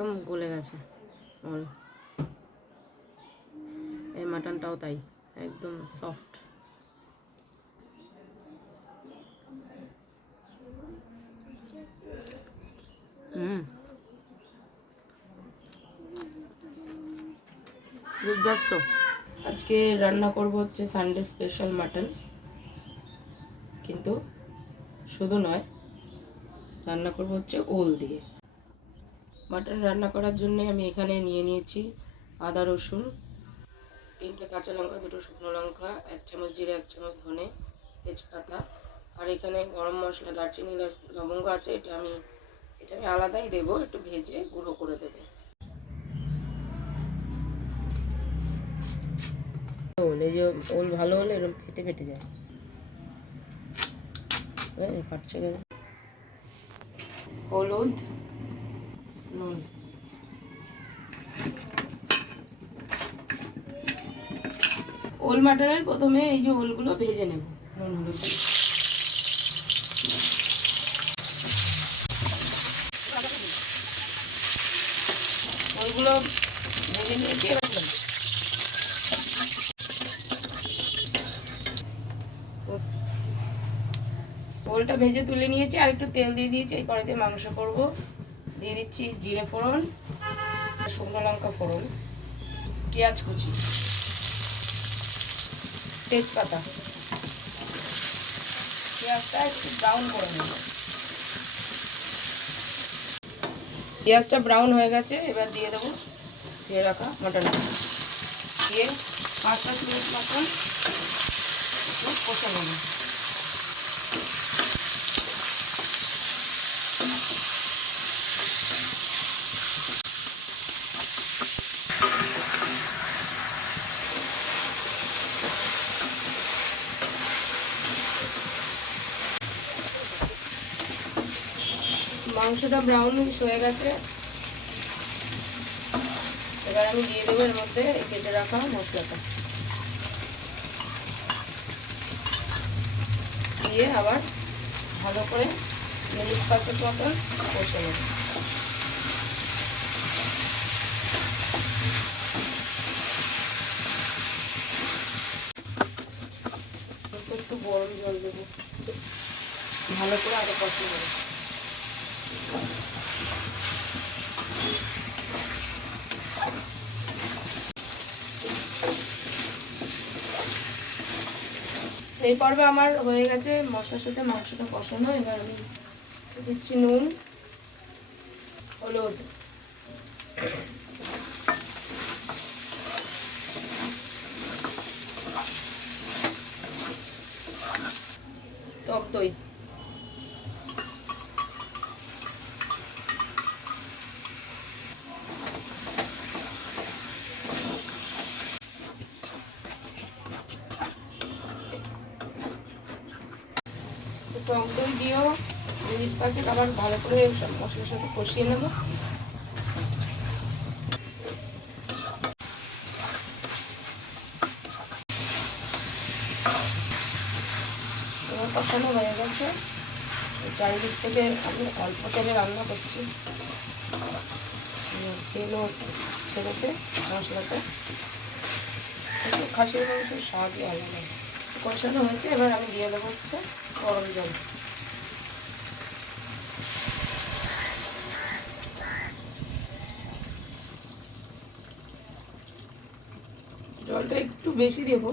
একদম গলে গেছে। ওল এই মাটনটাও তাই, একদম সফট হুম। আজকে রান্না করব হচ্ছে সানডে স্পেশাল মাটন কিন্তু শুধু নয়, রান্না করব হচ্ছে ওল দিয়ে। মাটন রান্না করার জন্য আমি এখানে নিয়ে নিয়েছি আদা রসুন তিনটে কাঁচা লঙ্কা দুটো শুকনো লঙ্কা এক চামচ জিরে এক চামচ ধনে তেজপাতা আর এখানে গরম মশলা দারচিনি লবঙ্গ আছে এটা আমি এটা আমি আলাদাই দেবো একটু ভেজে গুঁড়ো করে দেবো। ওল এই যে ওল ভালো হলে এরকম ফেটে ফেটে যায়। ফাটছে হলুদ ওল মাটনের প্রথমে এই যে ওলগুলো ভেজে নেব, নুন হলুদ ওলটা ভেজে তুলে নিয়েছি, আর একটু তেল দিয়ে দিয়েছি, এই কড়াইতে মাংস করব। দিয়ে দিচ্ছি জিরে ফোড়ন, শুকনো লঙ্কা ফোড়ন, পেঁয়াজ কুচি, তেজপাতা। পেঁয়াজটা একটু ব্রাউন করে নেব। পেঁয়াজটা ব্রাউন হয়ে গেছে, এবার দিয়ে দেবো দিয়ে রাখা মটন দিয়ে পাঁচ পাঁচ মিনিট মতন কষে নেব। মাংসটা ব্রাউন হয়ে গেছে। এবার আমি দিয়ে দেবো এর মধ্যে কেটে রাখা মশলাটা। দিয়ে আবার ভালো করে মিনিট পাঁচের মতন কষে নেব। একটু গরম জল দেবো। ভালো করে আগে কষে নেব। এই পর্বে আমার হয়ে গেছে মশলার সাথে মাংসটা কষানো। এবার আমি দিচ্ছি নুন হলুদ টক দই তো টক দই দিয়েও মিনিট পাঁচেক, আবার ভালো করে সব মশলার সাথে কষিয়ে নেব। কষানো হয়ে গেছে। চারিদিক থেকে আমি অল্প তেলে রান্না করছি। তেলও ছেড়েছে মশলাতে। খাসির মাংসের স্বাদই আলাদা। কষানো হয়েছে, এবার আমি দিয়ে দেবো হচ্ছে গরম জল জলটা একটু বেশি দেবো।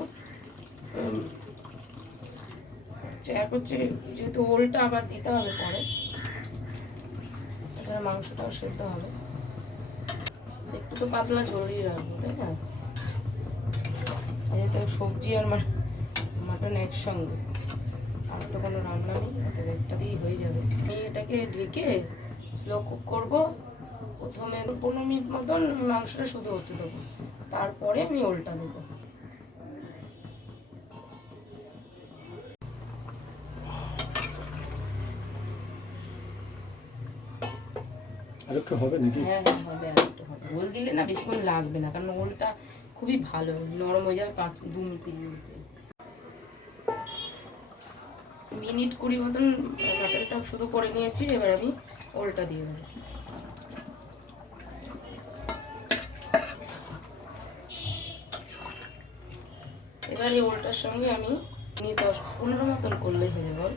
এক হচ্ছে যেহেতু ওলটা আবার দিতে হবে পরে। তাছাড়া মাংসটাও সেদ্ধ হবে। একটু তো পাতলা ঝোলই রাখব, তাই না? যেহেতু সবজি আর মাটন একসঙ্গে। আর তো কোনো রান্না নেই অতএব একটা দিয়েই হয়ে যাবে। আমি এটাকে ঢেকে স্লো কুক করব। প্রথমে পনেরো মিনিট মতন মাংসটা শুধু হতে দেবো। তারপরে আমি ওলটা দেবো। আরেকটু হবে নাকি? হ্যাঁ হ্যাঁ হবে আর একটু হবে। ওল দিলে না বেশিক্ষণ লাগবে না কারণ ওলটা খুবই ভালো নরম হয়ে যাবে পাঁচ দু মিনিট তিন মিনিটে। মিনিট কুড়ি মতন মটনটা শুধু করে নিয়েছি, এবার আমি ওলটা দিয়ে দেবো। এবার এই ওলটার সঙ্গে আমি দশ, পনেরো মতন করলেই হয়ে যাবে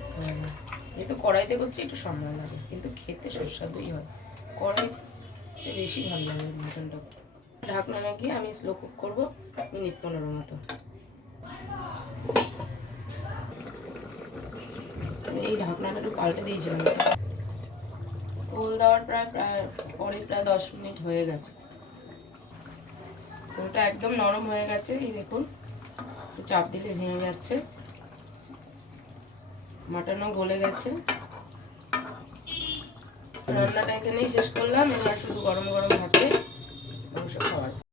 যেহেতু কড়াইতে করছি, একটু সময় লাগে, কিন্তু খেতে সুস্বাদুই হয়। কড়াইতে বেশি ভালো লাগে মটনটা। ঢাকনা লাগিয়ে আমি স্লো কুক করব মিনিট পনেরো মতো। এই ঢাকনাটা একটু পাল্টে দিয়েছিলাম। ওল দেওয়ার প্রায় প্রায়, পরে প্রায় দশ মিনিট হয়ে গেছে। ওটা একদম নরম হয়ে গেছে, এই দেখুন। চাপ দিলে ভেঙে যাচ্ছে। মাটনও গলে গেছে। রান্নাটা এখানেই শেষ করলাম, এবার শুধু গরম গরম ভাতে মাংস খাওয়ার।